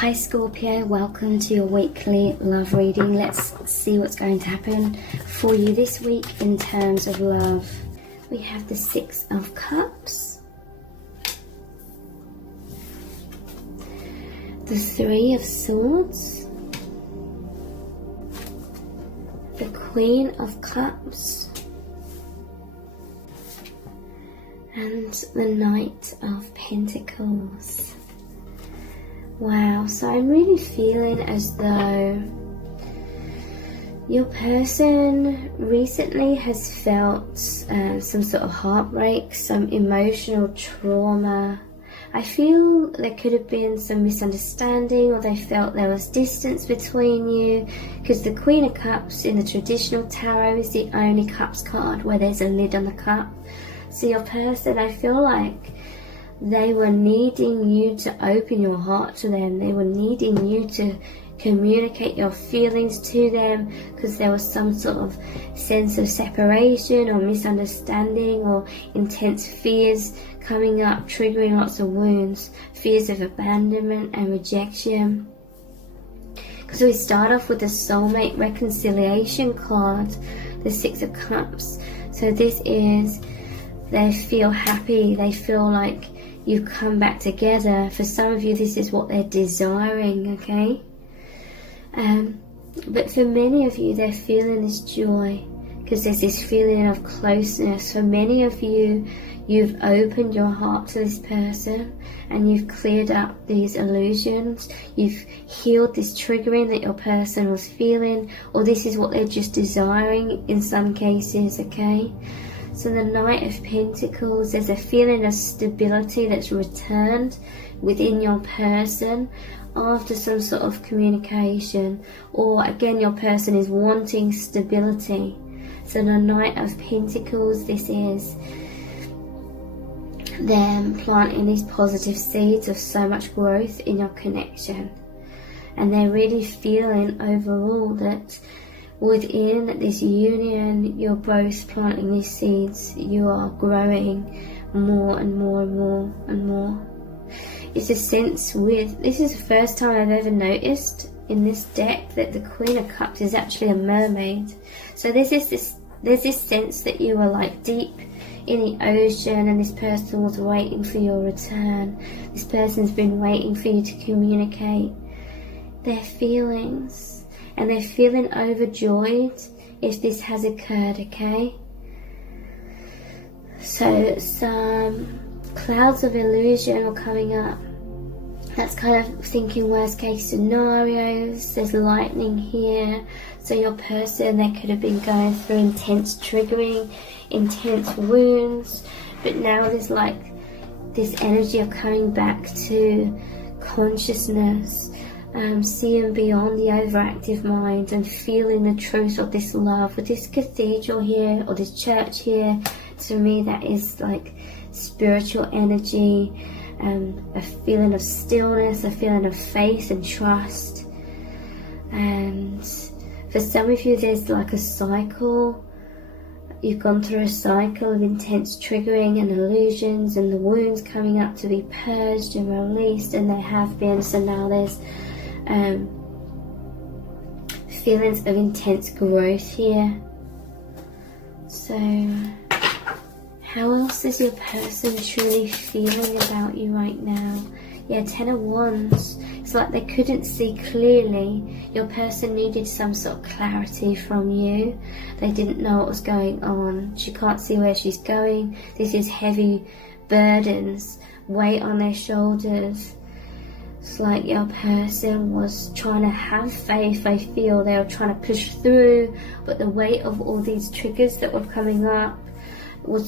Hi Scorpio, welcome to your weekly love reading. Let's see what's going to happen for you this week in terms of love. We have the Six of Cups, the Three of Swords, the Queen of Cups, and the Knight of Pentacles. Wow, so I'm really feeling as though your person recently has felt some sort of heartbreak, some emotional trauma. I feel there could have been some misunderstanding, or they felt there was distance between you, because the Queen of Cups in the traditional tarot is the only cups card where there's a lid on the cup. So your person, I feel like they were needing you to open your heart to them. They were needing you to communicate your feelings to them, because there was some sort of sense of separation or misunderstanding or intense fears coming up, triggering lots of wounds, fears of abandonment and rejection. Because we start off with the soulmate reconciliation card, the Six of Cups. So this is, they feel happy, they feel like you've come back together. For some of you, this is what they're desiring, okay? But for many of you, they're feeling this joy, because there's this feeling of closeness. For many of you, you've opened your heart to this person and you've cleared up these illusions. You've healed this triggering that your person was feeling, or this is what they're just desiring in some cases, okay? So the Knight of Pentacles, there's a feeling of stability that's returned within your person after some sort of communication, or again your person is wanting stability. So the Knight of Pentacles, this is them planting these positive seeds of so much growth in your connection, and they're really feeling overall that within this union, you're both planting these seeds. You are growing more and more and more and more. It's a sense with, this is the first time I've ever noticed in this deck that the Queen of Cups is actually a mermaid. So there's this sense that you are like deep in the ocean, and this person was waiting for your return. This person's been waiting for you to communicate their feelings. And they're feeling overjoyed if this has occurred, okay? So some clouds of illusion are coming up. That's kind of thinking worst case scenarios. There's lightning here. So your person, they could have been going through intense triggering, intense wounds. But now there's like this energy of coming back to consciousness. Seeing beyond the overactive mind and feeling the truth of this love. With this cathedral here, or this church here, to me that is like spiritual energy, a feeling of stillness, a feeling of faith and trust. And for some of you, there's like a cycle. You've gone through a cycle of intense triggering and illusions, and the wounds coming up to be purged and released, and they have been. So now there's feelings of intense growth here. So how else is your person truly feeling about you right now? Yeah, Ten of Wands. It's like they couldn't see clearly. Your person needed some sort of clarity from you. They didn't know what was going on. She can't see where she's going. This is heavy burdens, weight on their shoulders. It's like your person was trying to have faith. I feel they were trying to push through, but the weight of all these triggers that were coming up,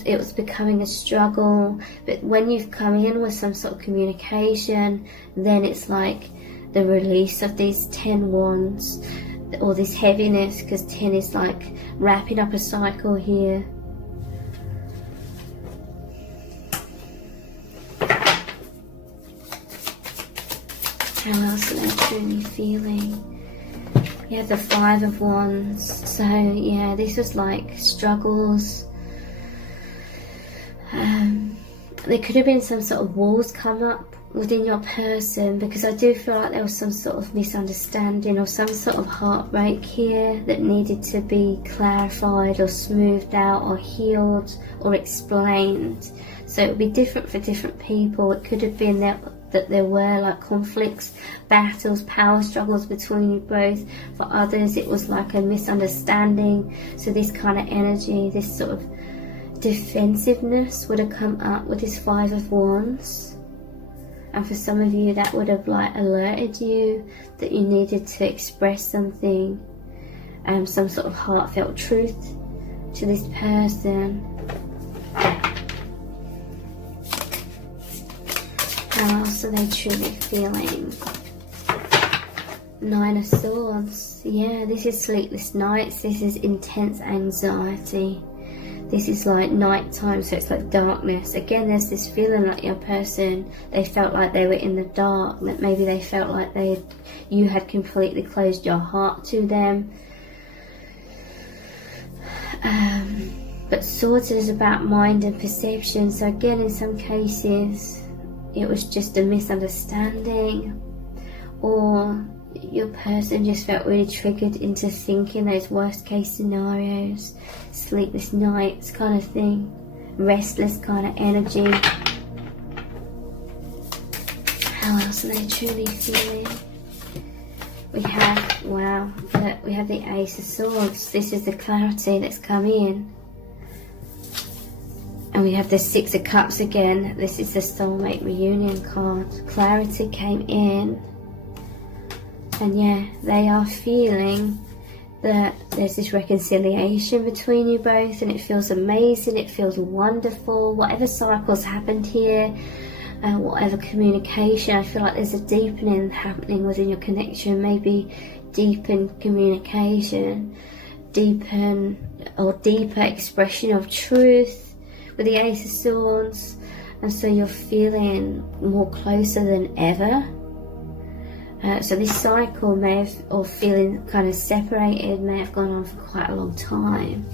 it was becoming a struggle. But when you've come in with some sort of communication, then it's like the release of these 10 wands, or this heaviness, because 10 is like wrapping up a cycle here. How else are they truly feeling? You have the Five of Wands. So yeah, this was like struggles. There could have been some sort of walls come up within your person, because I do feel like there was some sort of misunderstanding or some sort of heartbreak here that needed to be clarified or smoothed out or healed or explained. So it would be different for different people. It could have been that there were like conflicts, battles, power struggles between you both. For others it was like a misunderstanding. So this kind of energy, this sort of defensiveness would have come up with this Five of Wands. And for some of you, that would have like alerted you that you needed to express something, some sort of heartfelt truth to this person. How else are they truly feeling? Nine of Swords. Yeah, this is sleepless nights. This is intense anxiety. This is like nighttime, so it's like darkness. Again, there's this feeling like your person, they felt like they were in the dark, that maybe they felt like you had completely closed your heart to them. But Swords is about mind and perception. So again, in some cases, it was just a misunderstanding, or your person just felt really triggered into thinking those worst case scenarios, sleepless nights kind of thing, restless kind of energy. How else are they truly feeling? We have, wow, look, we have the Ace of Swords. This is the clarity that's come in. And we have the Six of Cups again. This is the soulmate reunion card. Clarity came in. And yeah, they are feeling that there's this reconciliation between you both, and it feels amazing, it feels wonderful. Whatever cycles happened here, whatever communication, I feel like there's a deepening happening within your connection. Maybe deepen communication, deeper expression of truth with the Ace of Swords. And so you're feeling more closer than ever. So this cycle may have, or feeling kind of separated, may have gone on for quite a long time.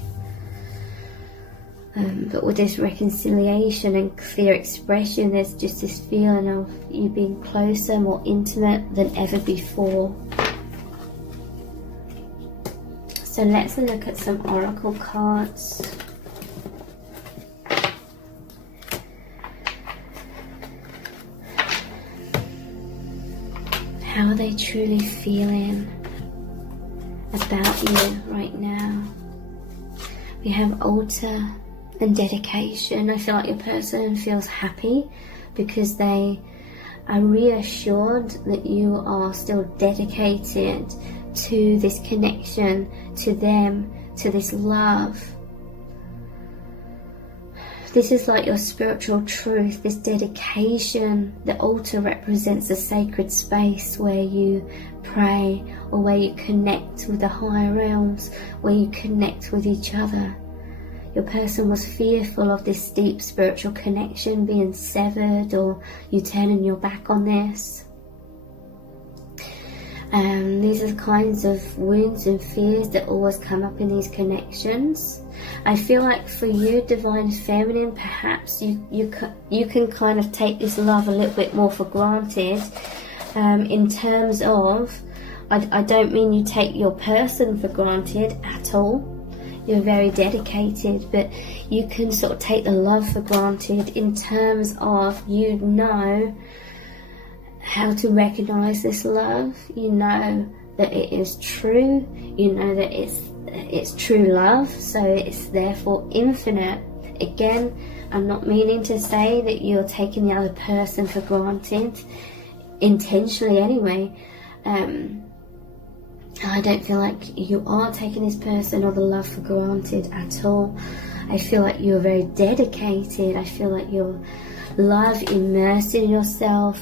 But with this reconciliation and clear expression, there's just this feeling of you being closer, more intimate than ever before. So let's look at some oracle cards. How are they truly feeling about you right now? We have altar and dedication. I feel like your person feels happy because they are reassured that you are still dedicated to this connection, to them, to this love. This is like your spiritual truth, this dedication. The altar represents a sacred space where you pray, or where you connect with the higher realms, where you connect with each other. Your person was fearful of this deep spiritual connection being severed, or you turning your back on this. These are the kinds of wounds and fears that always come up in these connections. I feel like for you, Divine Feminine, perhaps you can kind of take this love a little bit more for granted, in terms of, I don't mean you take your person for granted at all. You're very dedicated, but you can sort of take the love for granted in terms of, you know how to recognize this love. You know that it is true. You know that it's true love, so it's therefore infinite. Again, I'm not meaning to say that you're taking the other person for granted, intentionally anyway. I don't feel like you are taking this person or the love for granted at all. I feel like you're very dedicated. I feel like your love, immersing yourself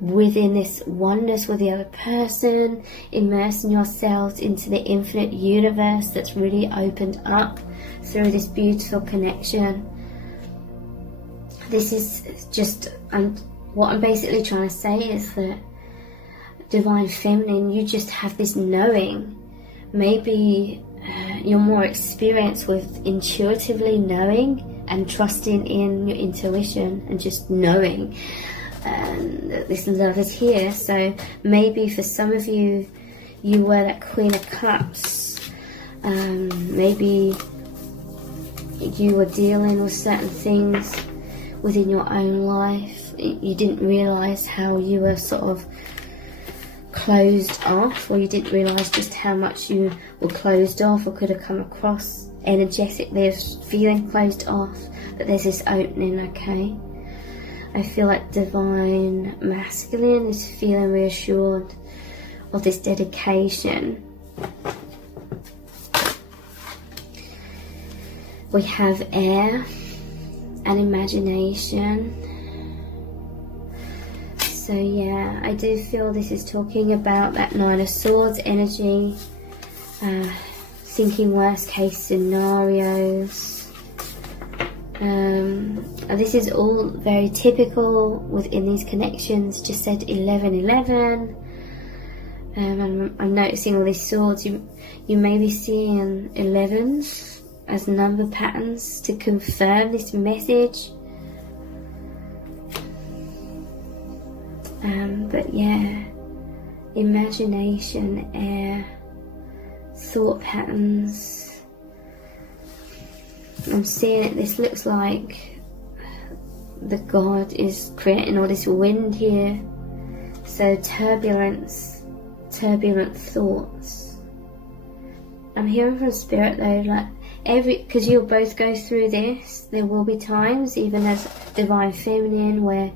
within this oneness with the other person, immersing yourselves into the infinite universe that's really opened up through this beautiful connection. This is just, what I'm basically trying to say is that, Divine Feminine, you just have this knowing. Maybe you're more experienced with intuitively knowing and trusting in your intuition and just knowing that this love is here. So maybe for some of you, you were that Queen of Cups. Maybe you were dealing with certain things within your own life. You didn't realise how you were sort of closed off, or you didn't realise just how much you were closed off, or could have come across energetically as feeling closed off. But there's this opening, okay? I feel like divine masculine is feeling reassured of this dedication. We have air and imagination. So yeah, I do feel this is talking about that Nine of Swords energy, thinking worst case scenarios. This is all very typical within these connections. Just said 1111. I'm noticing all these swords. You may be seeing 11s as number patterns to confirm this message. But yeah, imagination, air, thought patterns. I'm seeing it. This looks like the god is creating all this wind here. So turbulence, turbulent thoughts. I'm hearing from spirit though, like because you'll both go through this, there will be times, even as divine feminine, where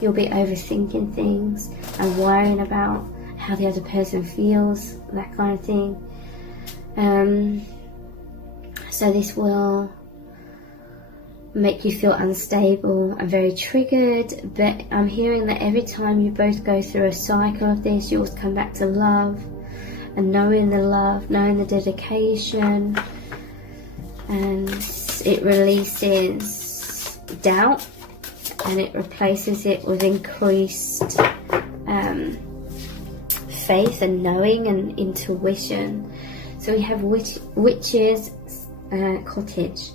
you'll be overthinking things and worrying about how the other person feels, that kind of thing. So this will make you feel unstable and very triggered, but I'm hearing that every time you both go through a cycle of this, you always come back to love and knowing the love, knowing the dedication, and it releases doubt and it replaces it with increased faith and knowing and intuition. So we have witches, cottage,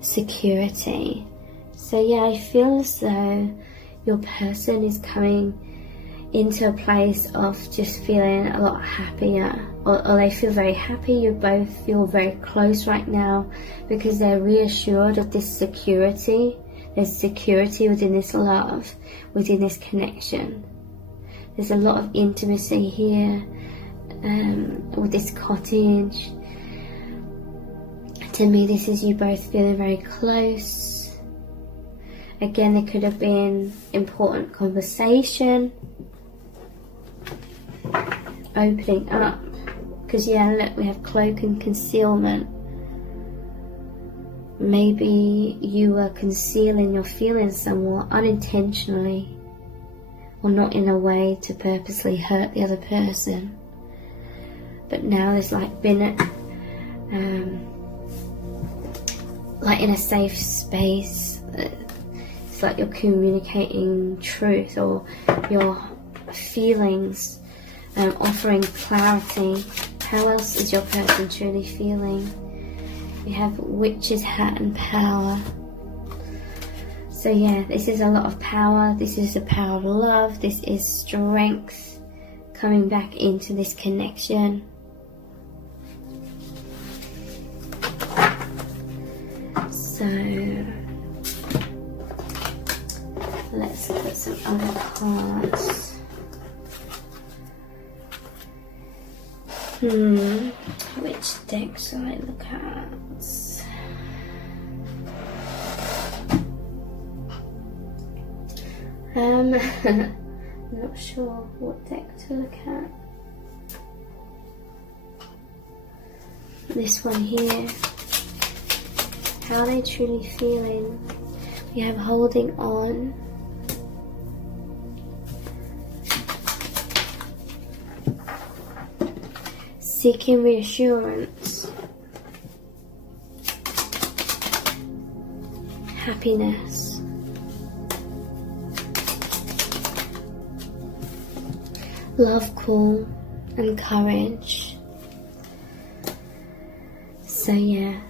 security. So yeah, I feel as though your person is coming into a place of just feeling a lot happier, or they feel very happy. You both feel very close right now because they're reassured of this security. There's security within this love, within this connection. There's a lot of intimacy here with this cottage. To me, this is you both feeling very close. Again, there could have been important conversation, opening up. Because yeah, look, we have cloak and concealment. Maybe you were concealing your feelings somewhat unintentionally, or not in a way to purposely hurt the other person. But now there's like been like in a safe space. It's like you're communicating truth or your feelings, offering clarity. How else is your person truly feeling? We have witch's hat and power. So yeah, this is a lot of power. This is the power of love. This is strength coming back into this connection. So let's put some other cards. Which deck shall I look at? I'm not sure what deck to look at. This one here. How are they truly feeling? We have holding on. Seeking reassurance. Happiness. Love call and courage. So yeah,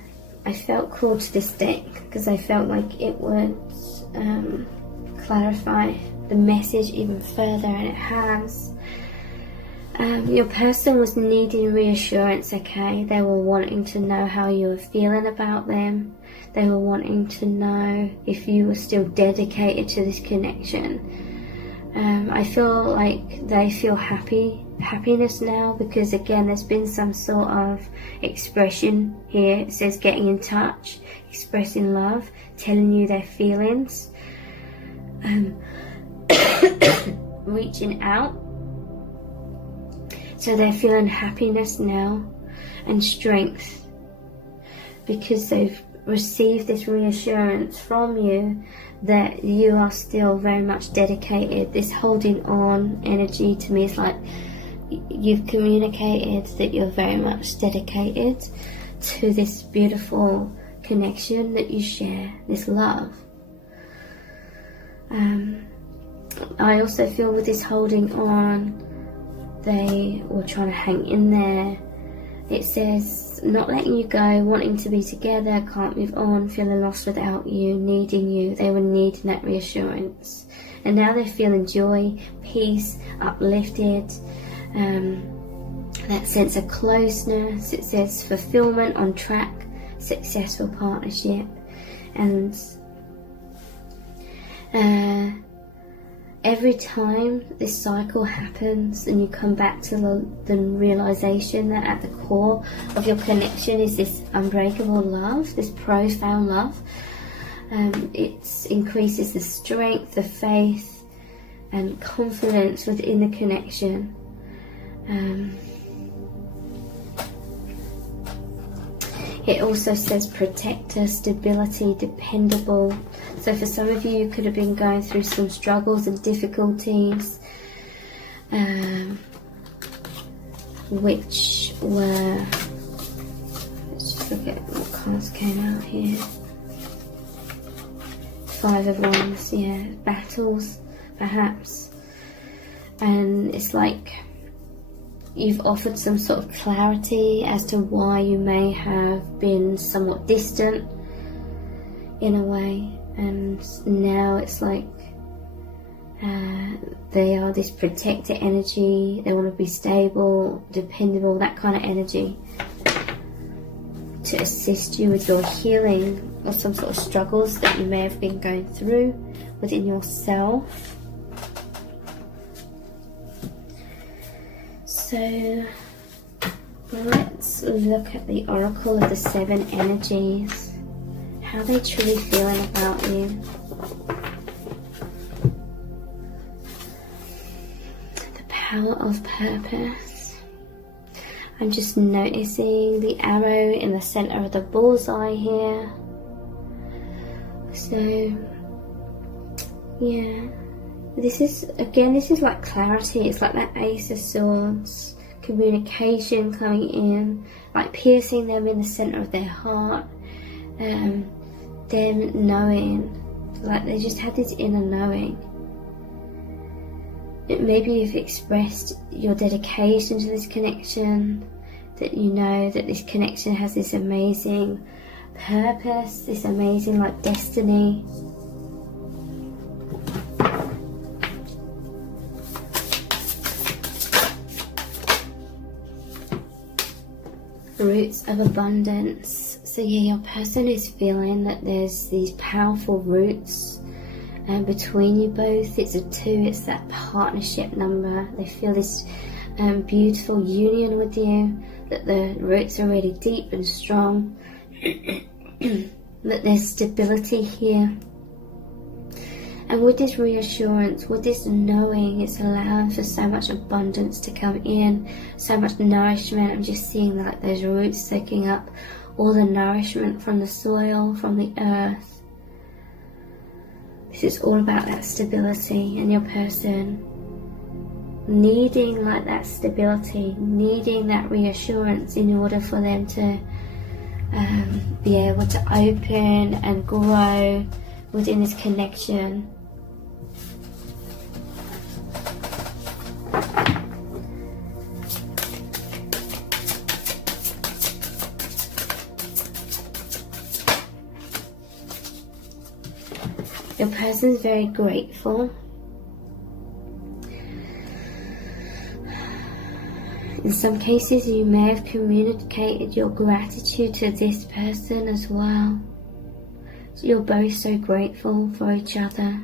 I felt called to this deck because I felt like it would clarify the message even further, and it has. Your person was needing reassurance, okay? They were wanting to know how you were feeling about them. They were wanting to know if you were still dedicated to this connection. I feel like they feel happiness now, because again, there's been some sort of expression here. It says getting in touch, expressing love, telling you their feelings, reaching out. So they're feeling happiness now and strength, because they've received this reassurance from you that you are still very much dedicated. This holding on energy to me is like you've communicated that you're very much dedicated to this beautiful connection that you share, this love. I also feel with this holding on, they were trying to hang in there. It says not letting you go, wanting to be together, can't move on, feeling lost without you, needing you. They were needing that reassurance, and now they're feeling joy, peace, uplifted, that sense of closeness. It says fulfillment, on track, successful partnership. And every time this cycle happens and you come back to the realization that at the core of your connection is this unbreakable love, this profound love, it increases the strength, the faith and confidence within the connection. It also says protector, stability, dependable. So for some of you, you could have been going through some struggles and difficulties, which were, let's just look at what cards came out here. 5 of Wands, yeah, battles perhaps. And it's like you've offered some sort of clarity as to why you may have been somewhat distant in a way, and now it's like they are this protector energy. They want to be stable, dependable, that kind of energy, to assist you with your healing or some sort of struggles that you may have been going through within yourself. So let's look at the Oracle of the 7 energies. How are they truly feeling about you? The power of purpose. I'm just noticing the arrow in the center of the bullseye here. So yeah, this is like clarity. It's like that Ace of Swords, communication coming in, like piercing them in the center of their heart, them knowing, like they just had this inner knowing. Maybe you've expressed your dedication to this connection, that you know that this connection has this amazing purpose, this amazing like destiny. Roots of abundance. So yeah, your person is feeling that there's these powerful roots between you both. It's a 2, it's that partnership number. They feel this beautiful union with you, that the roots are really deep and strong, that there's stability here. And with this reassurance, with this knowing, it's allowing for so much abundance to come in, so much nourishment. I'm just seeing like those roots soaking up all the nourishment from the soil, from the earth. This is all about that stability, and your person needing like that stability, needing that reassurance in order for them to be able to open and grow within this connection. Your person's very grateful. In some cases, you may have communicated your gratitude to this person as well. So you're both so grateful for each other.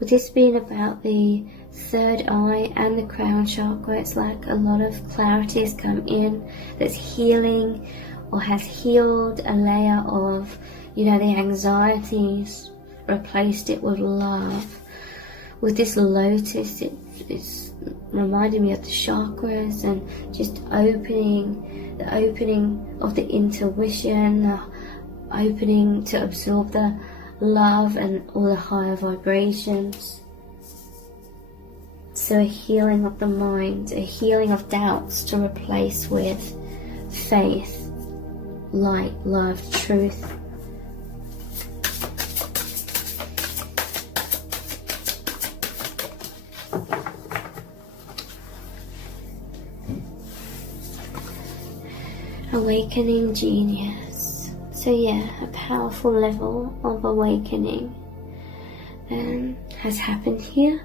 With this being about the third eye and the crown chakra, it's like a lot of clarity has come in that's healing or has healed a layer of, the anxieties, replaced it with love. With this lotus, it's reminding me of the chakras and just the opening of the intuition, the opening to absorb the love and all the higher vibrations. So a healing of the mind, a healing of doubts to replace with faith, light, love, truth. Awakening genius. So yeah, a powerful level of awakening has happened here.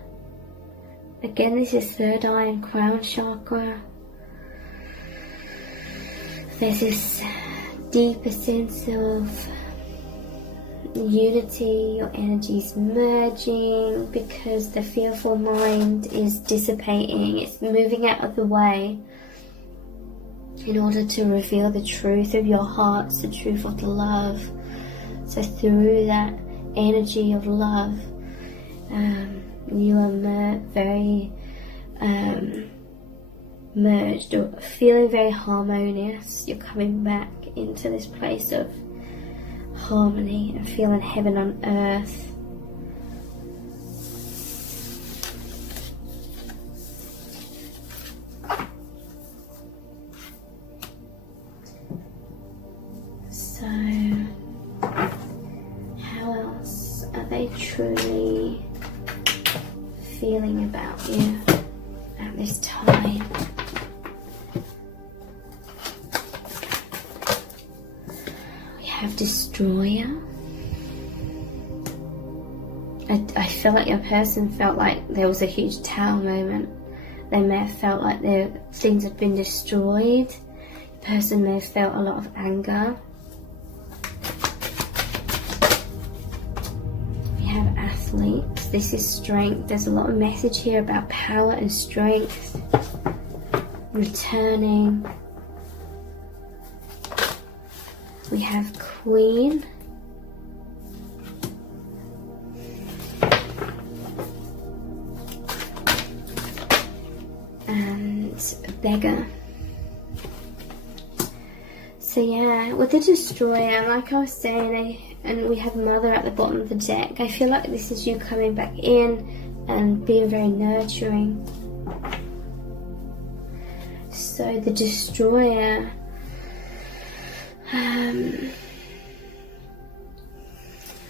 Again, this is third eye and crown chakra. There's this deeper sense of unity, your energies merging because the fearful mind is dissipating, it's moving out of the way in order to reveal the truth of your hearts, the truth of the love. So through that energy of love, you are very merged, or feeling very harmonious. You're coming back into this place of harmony and feeling heaven on earth. So, how else are they truly feeling about you at this time? We have Destroyer. I feel like your person felt like there was a huge tower moment. They may have felt like things had been destroyed. The person may have felt a lot of anger. Athletes. This is strength. There's a lot of message here about power and strength returning. We have Queen. And Beggar. So yeah, with the Destroyer, like I was saying, and we have Mother at the bottom of the deck, I feel like this is you coming back in and being very nurturing. So the Destroyer,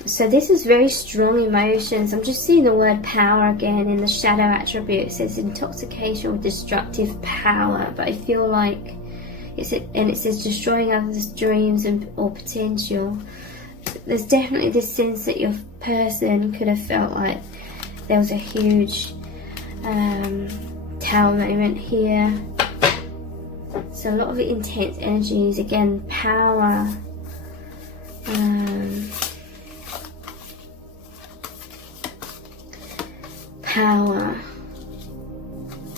so this is very strong emotions. I'm just seeing the word power again in the shadow attribute. It says intoxication with destructive power, but I feel like it says destroying others' dreams or potential. There's definitely this sense that your person could have felt like there was a huge tower moment here. So a lot of intense energies, again, power,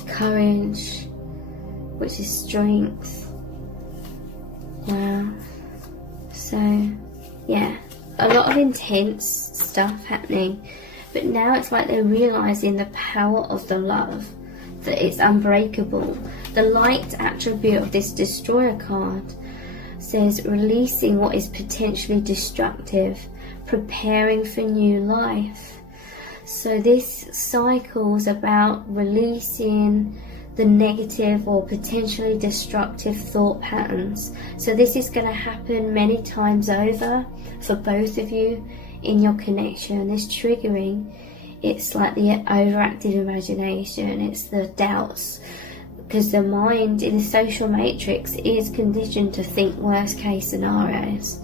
courage, which is strength. Wow. So yeah, a lot of intense stuff happening, but now it's like they're realizing the power of the love, that it's unbreakable. The light attribute of this Destroyer card says releasing what is potentially destructive, preparing for new life. So this cycle is about releasing the negative or potentially destructive thought patterns. So this is going to happen many times over for both of you in your connection. This triggering, it's like the overactive imagination, it's the doubts, because the mind in the social matrix is conditioned to think worst case scenarios.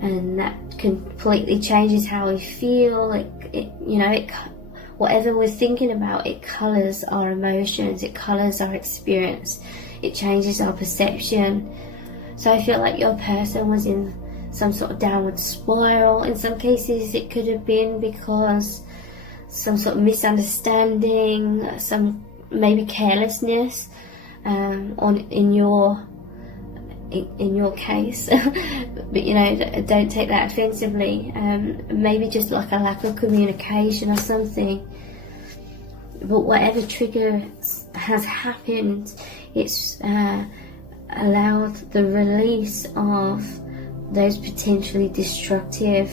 and that completely changes how we feel. Whatever we're thinking about, it colours our emotions, it colours our experience, it changes our perception. So I feel like your person was in some sort of downward spiral. In some cases it could have been because some sort of misunderstanding, some maybe carelessness in your case. But don't take that offensively. Maybe just like a lack of communication or something. But whatever trigger has happened, it's allowed the release of those potentially destructive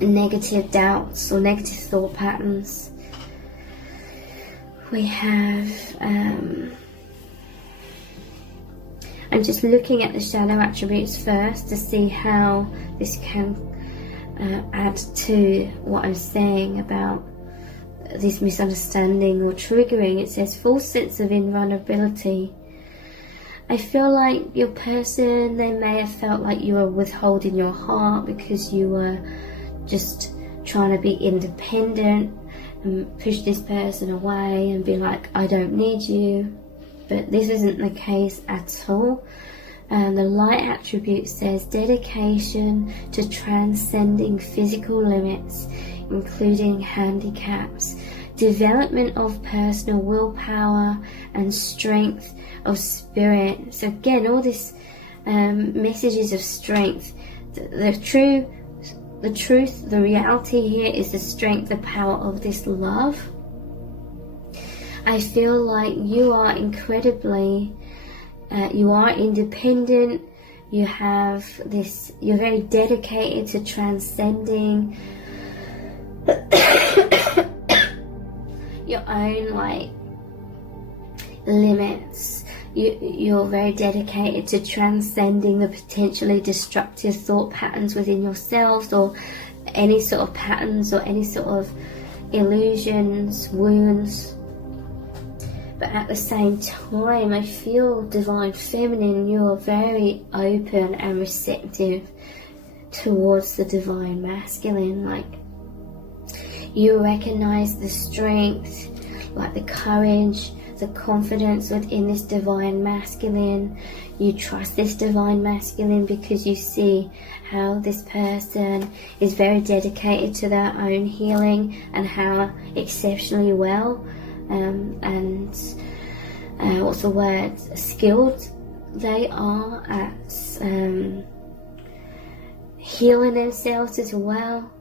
negative doubts or negative thought patterns. We have I'm just looking at the shadow attributes first to see how this can add to what I'm saying about this misunderstanding or triggering. It says false sense of invulnerability. I feel like your person, they may have felt like you were withholding your heart because you were just trying to be independent and push this person away and be like, I don't need you. But this isn't the case at all. And the light attribute says dedication to transcending physical limits, including handicaps, development of personal willpower and strength of spirit. So again, all this messages of strength. The truth, the reality here is the strength, the power of this love. I feel like you are incredibly, you are independent, you have this, you're very dedicated to transcending your own limits. You're very dedicated to transcending the potentially destructive thought patterns within yourselves, or any sort of patterns or any sort of illusions, wounds. But at the same time, I feel divine feminine, you're very open and receptive towards the divine masculine. You recognize the strength, the courage, the confidence within this divine masculine. You trust this divine masculine because you see how this person is very dedicated to their own healing and how exceptionally well skilled they are at healing themselves as well.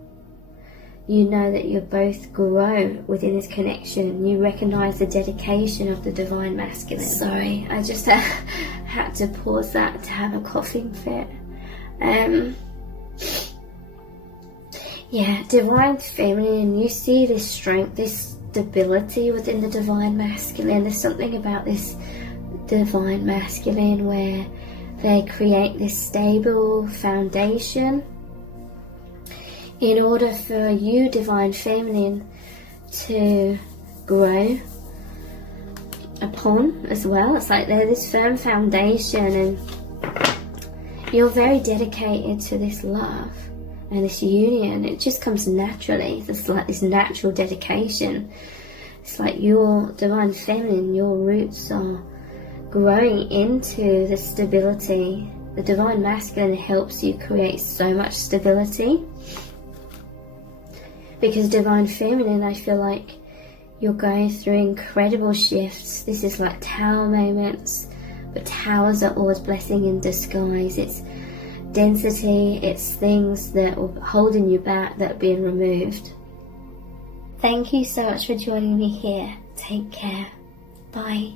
You know that you both grow within this connection. You recognize the dedication of the divine masculine. Sorry, I just had to pause that to have a coughing fit. Divine feminine, you see this strength, this stability within the divine masculine. There's something about this divine masculine where they create this stable foundation in order for you, divine feminine, to grow upon as well. It's like they're this firm foundation, and you're very dedicated to this love and this union. It just comes naturally. It's like this natural dedication. It's like your divine feminine, your roots are growing into the stability. The divine masculine helps you create so much stability, because divine feminine, I feel like you're going through incredible shifts. This is like tower moments, but towers are always blessing in disguise. It's density, it's things that are holding you back that are being removed. Thank you so much for joining me here. Take care. Bye.